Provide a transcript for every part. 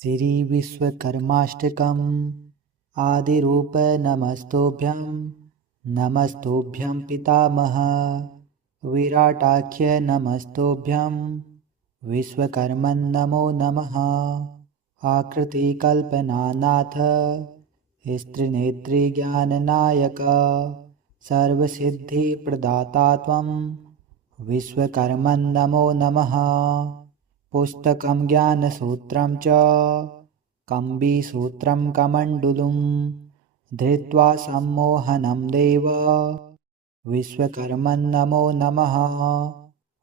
श्रीविश्वकर्माष्टकम् आदिरूप नमस्तोभ्यं नमस्तोभ्यं पितामह विराटाख्य नमस्तोभ्यं विश्वकर्मन् नमो नमः आकृतिकल्पनानाथ स्त्रीनेत्रीज्ञाननायक सर्वसिद्धिप्रदाता त्वं विश्वकर्मन् नमो नमः पुस्तकं ज्ञानसूत्रं च कम्बीसूत्रं कमण्डलुं धृत्वा सम्मोहनं देव विश्वकर्मन् नमो नमः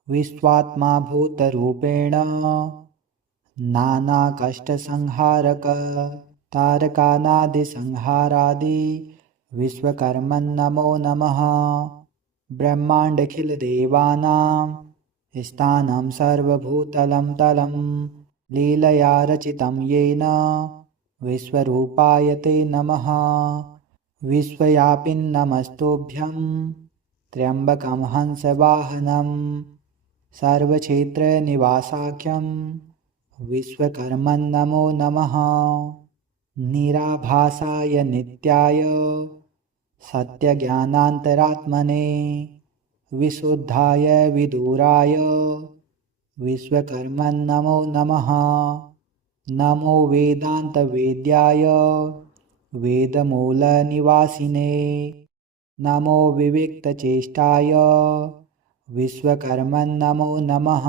विश्वात्मा भूतरूपेण नानाकष्टसंहारक तारकानादिसंहारादि विश्वकर्मन् नमो नमः ब्रह्माण्डखिलदेवानां स्थानं सर्वभूतलं तलं लीलया रचितं येन विश्वरूपाय ते नमः विश्वव्यापिन्नमस्तुभ्यं त्र्यम्बकं हंसवाहनं सर्वक्षेत्रनिवासाख्यं विश्वकर्मन् नमो नमः निराभासाय नित्याय सत्यज्ञानान्तरात्मने विशुद्धाय विदुराय विश्वकर्मन् नमो नमः नमो वेदान्तवेद्याय वेदमूलनिवासिने नमो विविक्तचेष्टाय विश्वकर्मन् नमो नमः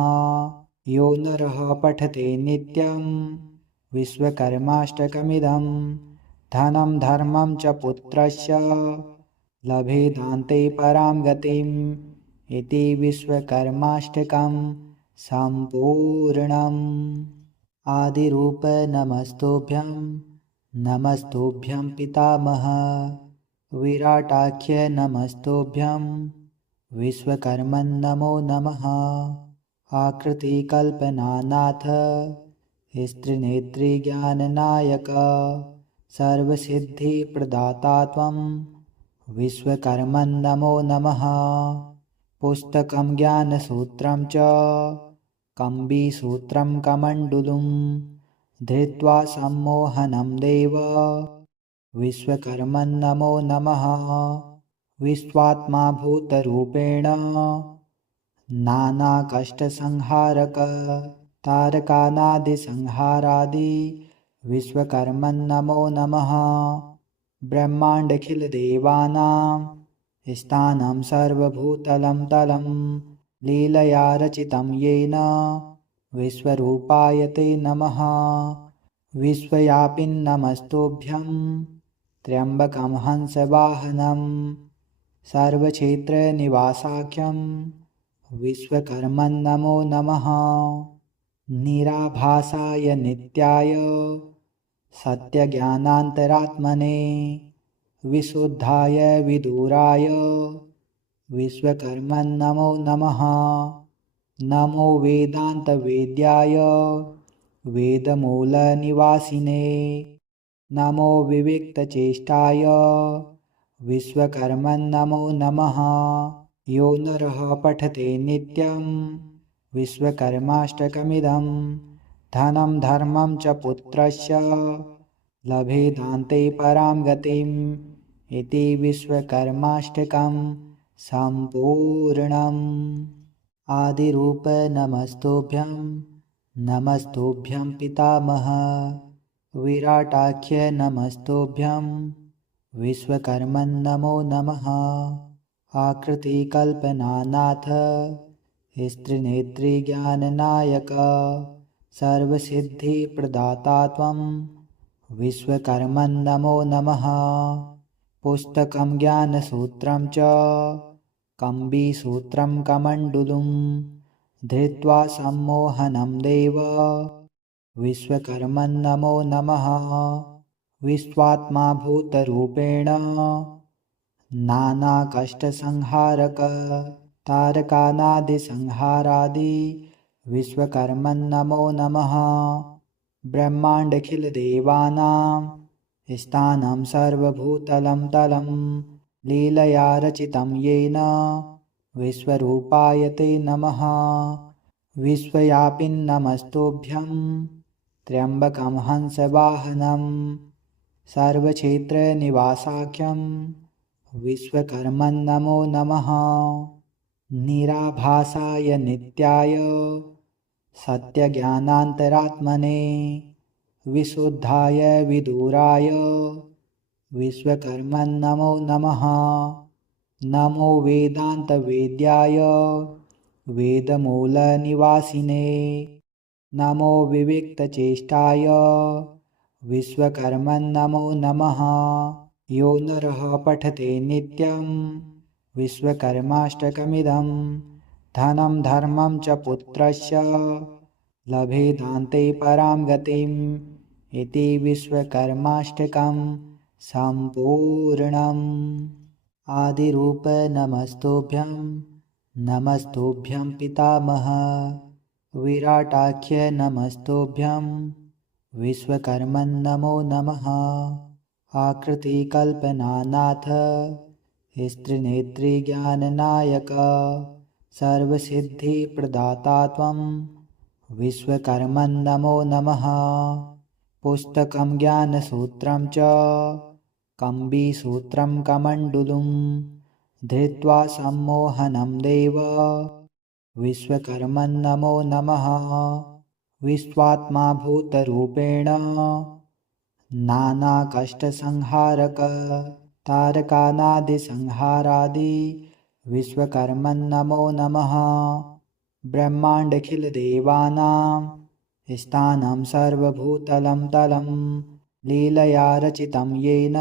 यो नरः पठते नित्यं विश्वकर्माष्टकमिदं धनं धर्मं च पुत्रस्य लभेदान्ते परां गतिम् इति विश्वकर्माष्टकं सम्पूर्णम् आदिरूप नमस्तोभ्यं नमस्तोभ्यं पितामह विराटाख्य नमस्तोभ्यं विश्वकर्मन् नमो नमः आकृतिकल्पनानाथ स्त्रीनेत्रीज्ञाननायक सर्वसिद्धिप्रदाता त्वं विश्वकर्मन् नमो नमः पुस्तकं ज्ञानसूत्रं च कम्बीसूत्रं कमण्डलुं धृत्वा सम्मोहनं देव विश्वकर्मन् नमो नमः विश्वात्मा भूतरूपेण नानाकष्टसंहारक तारकानादिसंहारादि विश्वकर्मन् नमो नमः ब्रह्माण्डखिलदेवानां स्थानं सर्वभूतलं तलं लीलया रचितं येन विश्वरूपाय ते नमः विश्वव्यापिन्नमस्तुभ्यं त्र्यम्बकं हंसवाहनं सर्वक्षेत्रनिवासाख्यं विश्वकर्मन् नमो नमः निराभासाय नित्याय सत्यज्ञानान्तरात्मने विशुद्धाय विदुराय विश्वकर्मन् नमो नमः नमो वेदान्तवेद्याय वेदमूलनिवासिने नमो विविक्तचेष्टाय विश्वकर्मन् नमो नमः यो नरः पठते नित्यं विश्वकर्माष्टकमिदं धनं धर्मं च पुत्रस्य लभेदान्ते परां गतिम् इति विश्वकर्माष्टकं सम्पूर्णम् आदिरूप नमस्तोभ्यं नमस्तोभ्यं पितामह विराटाख्य नमस्तोभ्यं विश्वकर्मन् नमो नमः आकृतिकल्पनानाथ स्त्रीनेत्रीज्ञाननायक सर्वसिद्धिप्रदाता त्वं विश्वकर्मन् नमो नमः पुस्तकं ज्ञानसूत्रं च कम्बीसूत्रं कमण्डलुं धृत्वा सम्मोहनं देव विश्वकर्मन् नमो नमः विश्वात्मा भूतरूपेण नानाकष्टसंहारक तारकानादिसंहारादि विश्वकर्मन् नमो नमः ब्रह्माण्डखिलदेवानां स्थानं सर्वभूतलं तलं लीलया रचितं येन विश्वरूपाय ते नमः विश्वव्यापिन्नमस्तुभ्यं त्र्यम्बकं हंसवाहनं सर्वक्षेत्रनिवासाख्यं विश्वकर्मन् नमो नमः। निराभासाय नित्याय सत्यज्ञानान्तरात्मने विशुद्धाय विदुराय विश्वकर्मन् नमो नमः। नमो वेदान्तवेद्याय वेदमूलनिवासिने नमो विविक्तचेष्टाय विश्वकर्मन् नमो नमः। यो नरः पठते नित्यं विश्वकर्माष्टकमिदं धनं धर्मं च पुत्रस्य लभेदान्ते परां गतिम् इति विश्वकर्माष्टकं सम्पूर्णम्। आदिरूप नमस्तुभ्यं नमस्तुभ्यं पितामह विराटाख्य नमस्तुभ्यं विश्वकर्मन् नमो नमः। आकृतिकल्पनानाथ स्त्रीनेत्रीज्ञाननायक सर्वसिद्धिप्रदाता त्वं विश्वकर्मन् नमो नमः। पुस्तकं ज्ञानसूत्रं च कम्बीसूत्रं कमण्डलुं धृत्वा सम्मोहनं देव विश्वकर्मन् नमो नमः। विश्वात्मा भूतरूपेण नानाकष्टसंहारक तारकानादिसंहारादि विश्वकर्मन् नमो नमः। ब्रह्माण्डखिलदेवानां स्थानं सर्वभूतलं तलं लीलया रचितं येन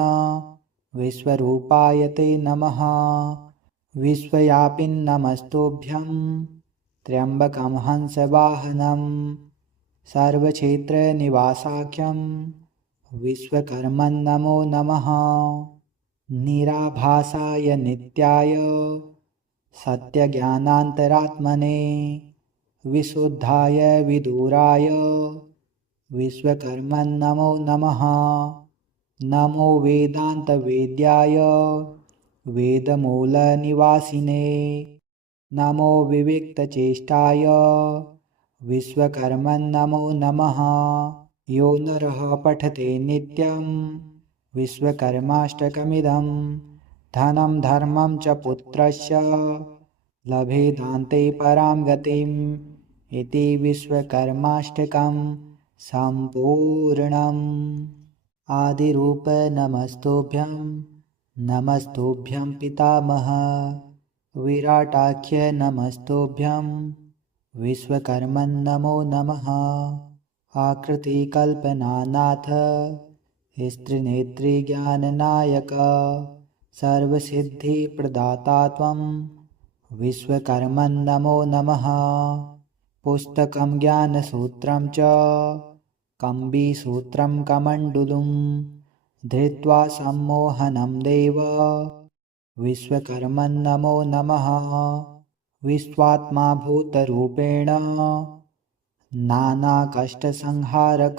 विश्वरूपाय ते नमः। विश्वव्यापिन्नमस्तुभ्यं त्र्यम्बकं हंसवाहनं सर्वक्षेत्रनिवासाख्यं विश्वकर्मन् नमो नमः। निराभासाय नित्याय सत्यज्ञानान्तरात्मने विशुद्धाय विदुराय विश्वकर्मन् नमो नमः। नमो वेदान्तवेद्याय वेदमूलनिवासिने नमो विविक्तचेष्टाय विश्वकर्मन् नमो नमः। यो नरः पठते नित्यं विश्वकर्माष्टकमिदं धनं धर्मं च पुत्रस्य लभेदान्ते परां गतिम् इति विश्वकर्माष्टकं सम्पूर्णम्। आदिरूप नमस्तुभ्यं नमस्तुभ्यं पितामह विराटाख्य नमस्तुभ्यं विश्वकर्मन् नमो नमः। आकृतिकल्पनानाथ स्त्रीनेत्रीज्ञाननायक सर्वसिद्धिप्रदाता त्वं विश्वकर्मन् नमो नमः। पुस्तकं ज्ञानसूत्रं च कम्बीसूत्रं कमण्डलुं धृत्वा सम्मोहनं देव विश्वकर्मन् नमो नमः। विश्वात्मा भूतरूपेण नानाकष्टसंहारक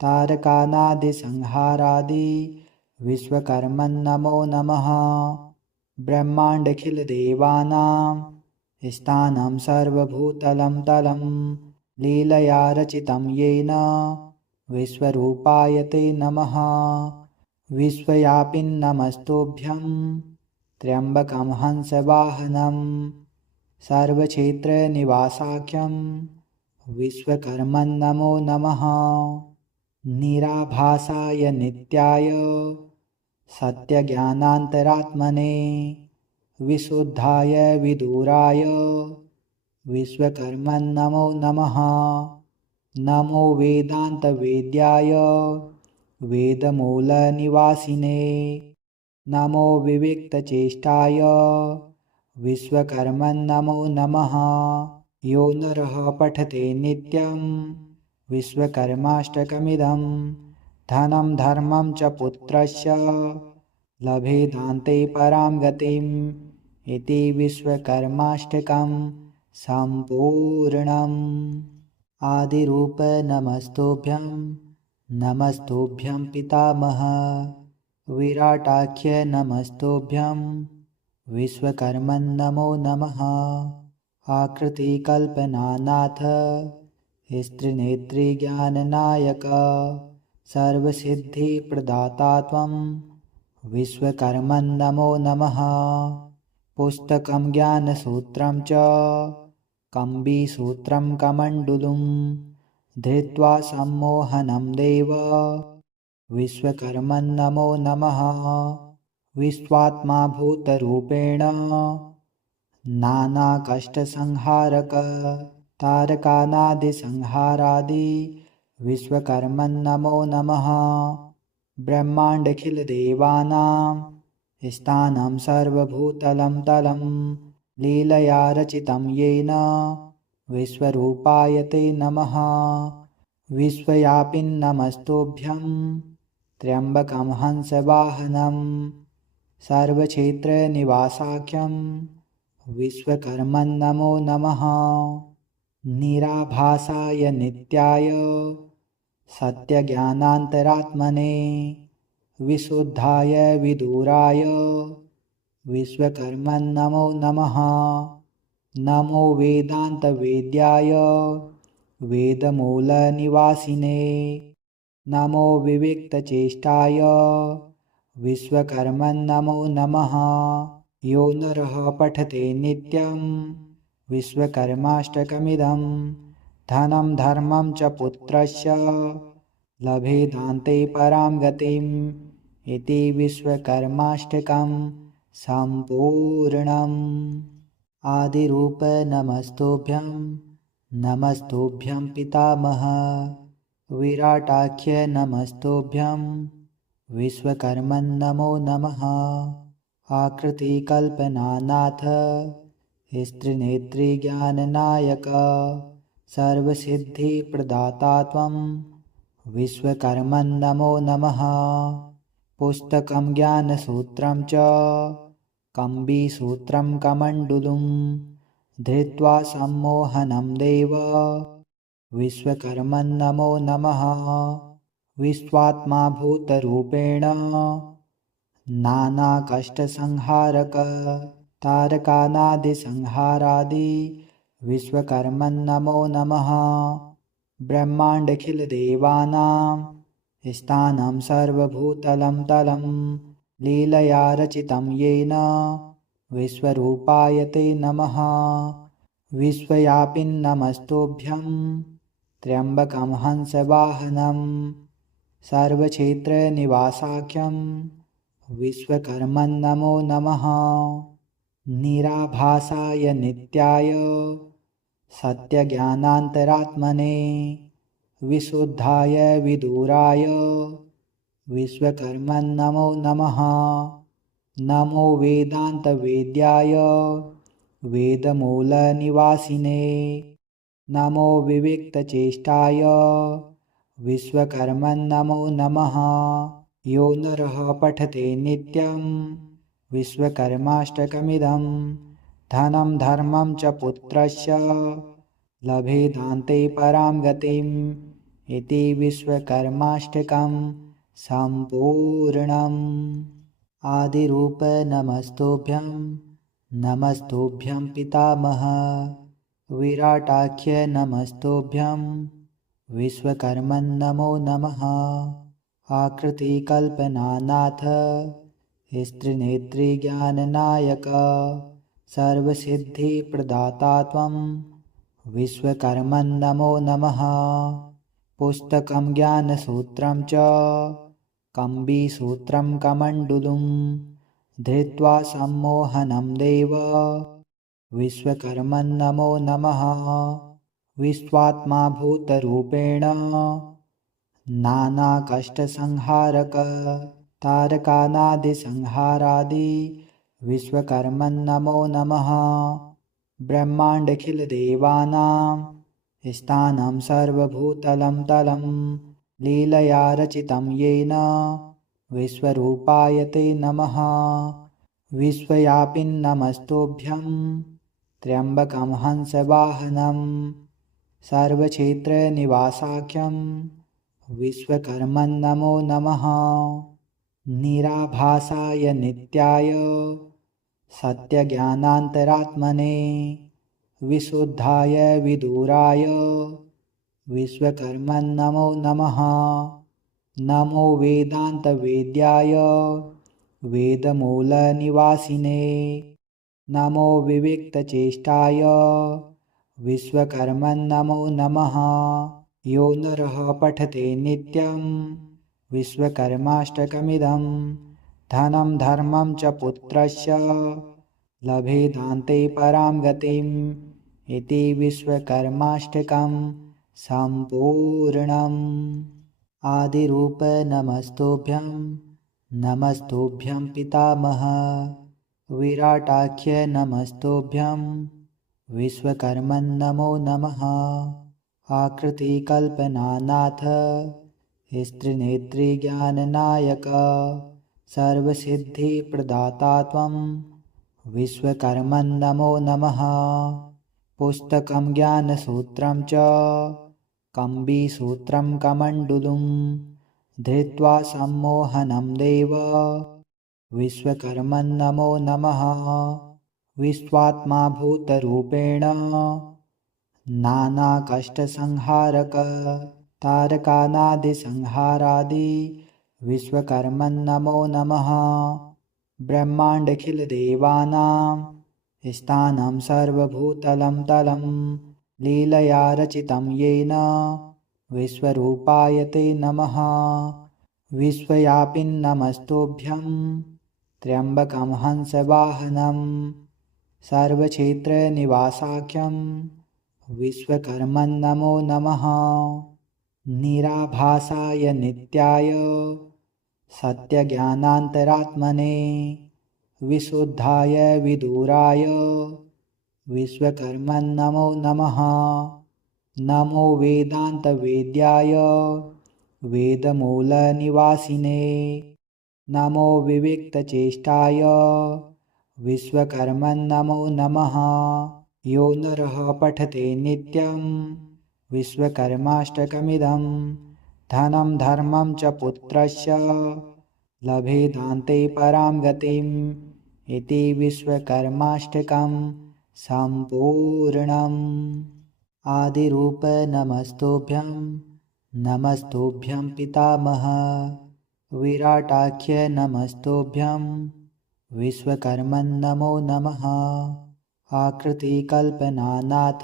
तारकानादिसंहारादि विश्वकर्मन् नमो नमः। ब्रह्माण्डखिलदेवानां स्थानं सर्वभूतलं तलं लीलया रचितं येन विश्वरूपाय ते नमः। विश्वव्यापिन्नमस्तुभ्यं त्र्यम्बकं हंसवाहनं सर्वक्षेत्रनिवासाख्यं विश्वकर्मन् नमो नमः। निराभासाय नित्याय सत्यज्ञानान्तरात्मने विशुद्धाय विदुराय विश्वकर्मन् नमो नमः। नमो वेदान्तवेद्याय वेदमूलनिवासिने नमो विविक्तचेष्टाय विश्वकर्मन् नमो नमः। यो नरः पठते नित्यं विश्वकर्माष्टकमिदं धनं धर्मं च पुत्रस्य लभेदान्ते परां गतिम् इति विश्वकर्माष्टकं सम्पूर्णम्। आदिरूप नमस्तुभ्यं नमस्तुभ्यं पितामह विराटाख्य नमस्तुभ्यं विश्वकर्मन् नमो नमः। आकृतिकल्पनानाथ स्त्रीनेत्रीज्ञाननायक सर्वसिद्धिप्रदाता त्वं विश्वकर्मन्नमो नमः। पुस्तकं ज्ञानसूत्रं च कम्बीसूत्रं कमण्डलुं धृत्वा सम्मोहनं देव विश्वकर्मन्नमो नमः। विश्वात्मा भूतरूपेण नानाकष्टसंहारक तारकानादिसंहारादि विश्वकर्मन्नमो नमः। ब्रह्माण्डखिलदेवानां स्थानं सर्वभूतलं तलं लीलया रचितं येन विश्वरूपाय ते नमः। विश्वव्यापिन्नमस्तुभ्यं त्र्यम्बकं हंसवाहनं सर्वक्षेत्रनिवासाख्यं विश्वकर्मन्नमो नमः। निराभासाय नित्याय सत्यज्ञानान्तरात्मने विशुद्धाय विदुराय विश्वकर्मन्नमो नमः। नमो वेदान्तवेद्याय वेदमूलनिवासिने नमो विविक्तचेष्टाय विश्वकर्मन्नमो नमः। यो नरः पठते नित्यं विश्वकर्माष्टकमिदं धनं धर्मं च पुत्रस्य लभेदान्ते परां गतिम् इति विश्वकर्माष्टकं सम्पूर्णम्। आदिरूप नमस्तुभ्यं नमस्तुभ्यं पितामह विराटाख्य नमस्तुभ्यं विश्वकर्मन्नमो नमः। आकृतिकल्पनानाथ स्त्रीनेत्रीज्ञाननायक सर्वसिद्धिप्रदाता त्वं विश्वकर्मन्नमो नमः। पुस्तकं ज्ञानसूत्रं च कम्बीसूत्रं कमण्डलुं धृत्वा सम्मोहनं देव विश्वकर्मन्नमो नमः। विश्वात्मा भूतरूपेण नानाकष्टसंहारक तारकानादिसंहारादि विश्वकर्मन्नमो नमः। ब्रह्माण्डखिलदेवानां स्थानं सर्वभूतलं तलं लीलया रचितं येन विश्वरूपाय ते नमः। विश्वव्यापिन्नमस्तुभ्यं त्र्यम्बकं हंसवाहनं सर्वक्षेत्रनिवासाख्यं विश्वकर्मन्नमो नमः। निराभासाय नित्याय सत्यज्ञानान्तरात्मने विशुद्धाय विदुराय विश्वकर्मन्नमो नमः। नमो वेदान्तवेद्याय वेदमूलनिवासिने नमो विविक्तचेष्टाय विश्वकर्मन्नमो नमः। यो नरः पठते नित्यं विश्वकर्माष्टकमिदं धनं धर्मं च पुत्रस्य लभेदान्ते परां गतिम् इति विश्वकर्माष्टकं सम्पूर्णम्। आदिरूप नमस्तुभ्यं नमस्तुभ्यं पितामह विराटाख्य नमस्तुभ्यं विश्वकर्मन्नमो नमः। आकृतिकल्पनानाथ स्त्रीनेत्रीज्ञाननायक सर्वसिद्धिप्रदाता त्वं विश्वकर्मन्नमो नमः। पुस्तकं ज्ञानसूत्रं च कम्बीसूत्रं कमण्डलुं धृत्वा सम्मोहनं देव विश्वकर्मन्नमो नमः। विश्वात्मा भूतरूपेण नानाकष्टसंहारक तारकानादिसंहारादि विश्वकर्मन्नमो नमः। ब्रह्माण्डखिलदेवानां स्थानं सर्वभूतलं तलं लीलया रचितं येन विश्वरूपाय ते नमः। विश्वव्यापिन्नमस्तुभ्यं त्र्यम्बकं हंसवाहनं सर्वक्षेत्रनिवासाख्यं विश्वकर्मन्नमो नमः। निराभासाय नित्याय सत्यज्ञानान्तरात्मने विशुद्धाय विदुराय विश्वकर्मन् नमो नमः। नमो वेदान्तवेद्याय वेदमूलनिवासिने नमो विविक्तचेष्टाय विश्वकर्मन् नमो नमः। यो नरः पठते नित्यं विश्वकर्माष्टकमिदं धनं धर्मं च पुत्रस्य लभेदान्ते परां गतिम् इति विश्वकर्माष्टकं सम्पूर्णम्। आदिरूप नमस्तुभ्यं नमस्तुभ्यं पितामह विराटाख्य नमस्तुभ्यं विश्वकर्मन् नमो नमः। आकृतिकल्पनानाथ स्त्रीनेत्रीज्ञाननायक सर्वसिद्धिप्रदाता त्वं विश्वकर्मन् नमो नमः। पुस्तकं ज्ञानसूत्रं च कम्बीसूत्रं कमण्डलुं धृत्वा सम्मोहनं देव विश्वकर्मन् नमो नमः। विश्वात्मा भूतरूपेण नानाकष्टसंहारक तारकानादिसंहारादि विश्वकर्मन् नमो नमः। ब्रह्माण्डखिलदेवानां स्थानं सर्वभूतलं तलं लीलया रचितं येन विश्वरूपाय ते नमः। विश्वव्यापिन्नमस्तुभ्यं त्र्यम्बकं हंसवाहनं सर्वक्षेत्रनिवासाख्यं विश्वकर्मन् नमो नमः। निराभासाय नित्याय सत्यज्ञानान्तरात्मने विशुद्धाय विदुराय विश्वकर्मन् नमो नमः। नमो वेदान्तवेद्याय वेदमूलनिवासिने नमो विविक्तचेष्टाय विश्वकर्मन् नमो नमः। यो नरः पठते नित्यं विश्वकर्माष्टकमिदं धनं धर्मं च पुत्रस्य लभेदान्ते परां गतिम् इति विश्वकर्माष्टकं सम्पूर्णम्। आदिरूप नमस्तुभ्यं नमस्तुभ्यं पितामह विराटाख्य नमस्तुभ्यं विश्वकर्मन् नमो नमः। आकृतिकल्पनानाथ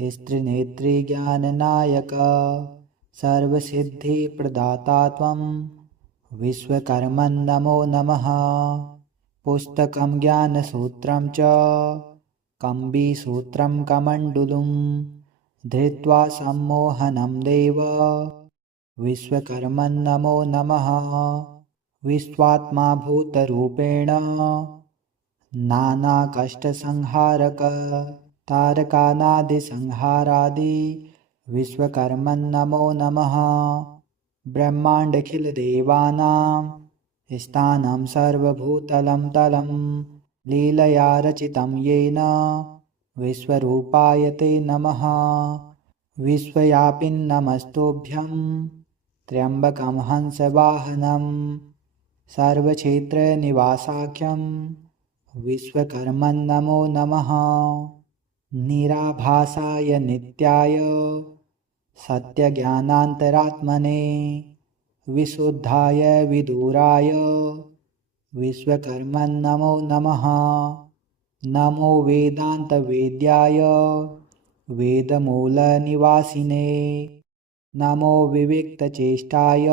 स्त्रीनेत्रीज्ञाननायक सर्वसिद्धिप्रदाता त्वं विश्वकर्मन् नमो नमः। पुस्तकं ज्ञानसूत्रं च कम्बीसूत्रं कमण्डलुं धृत्वा सम्मोहनं देव विश्वकर्मन् नमो नमः। विश्वात्मा भूतरूपेण नानाकष्टसंहारक तारकानादिसंहारादि विश्वकर्मन् नमो नमः। ब्रह्माण्डखिलदेवानां स्थानं सर्वभूतलं तलं लीलया रचितं येन विश्वरूपाय ते नमः। विश्वव्यापिन्नमस्तुभ्यं त्र्यम्बकं हंसवाहनं सर्वक्षेत्रनिवासाख्यं विश्वकर्मन् नमो नमः। निराभासाय नित्याय सत्यज्ञानान्तरात्मने विशुद्धाय विदुराय विश्वकर्मन् नमो नमः। नमो वेदान्तवेद्याय वेदमूलनिवासिने नमो विविक्तचेष्टाय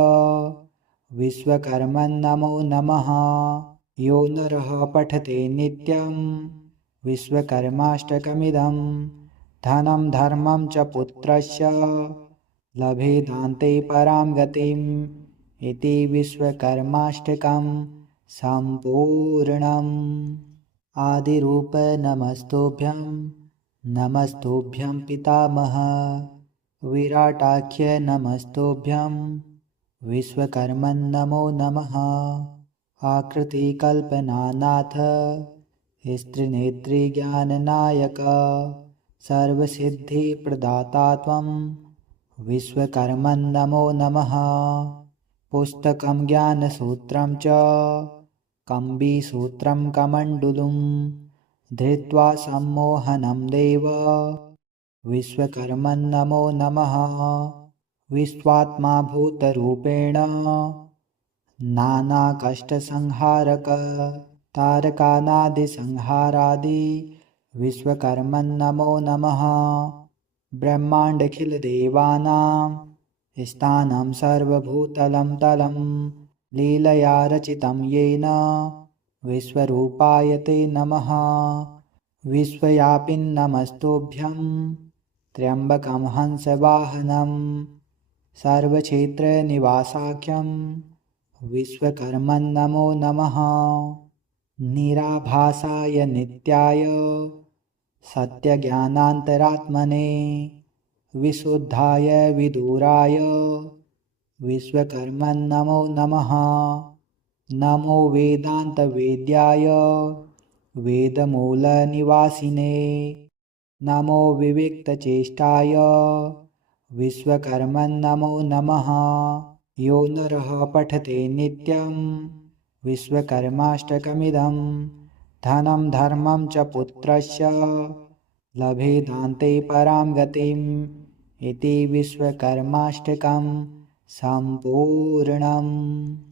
विश्वकर्मन् नमो नमः। यो नरः पठते नित्यं विश्वकर्माष्टकमिदं धनं धर्मं च पुत्रस्य लभेदान्ते परां गतिम् इति विश्वकर्माष्टकं सम्पूर्णम्। आदिरूप नमस्तुभ्यं नमस्तुभ्यं पितामह विराटाख्य नमस्तुभ्यं विश्वकर्मन् नमो नमः। आकृतिकल्पनानाथ स्त्रीनेत्रीज्ञाननायक सर्वसिद्धिप्रदाता त्वं विश्वकर्मन् नमो नमः। पुस्तकं ज्ञानसूत्रं च कम्बीसूत्रं कमण्डलुं धृत्वा सम्मोहनं देव विश्वकर्मन्नमो नमः। विश्वात्मा भूतरूपेण नानाकष्टसंहारक तारकानादिसंहारादि विश्वकर्मन्नमो नमः। ब्रह्माण्डखिलदेवानां स्थानं सर्वभूतलं तलं लीलया रचितं येन विश्वरूपाय ते नमः। विश्वव्यापिन्नमस्तुभ्यं त्र्यम्बकं हंसवाहनं सर्वक्षेत्रनिवासाख्यं विश्वकर्मन्नमो नमः। निराभासाय नित्याय सत्यज्ञानान्तरात्मने विशुद्धाय विदुराय विश्वकर्मन्नमो नमः। नमो वेदान्तवेद्याय वेदमूलनिवासिने नमो विविक्तचेष्टाय विश्वकर्मन्नमो नमः। यो नरः पठते नित्यं विश्वकर्माष्टकमिदं धनं धर्मं च पुत्रस्य लभेदान्ते परां गतिम् इति विश्वकर्माष्टकं सम्पूर्णम्।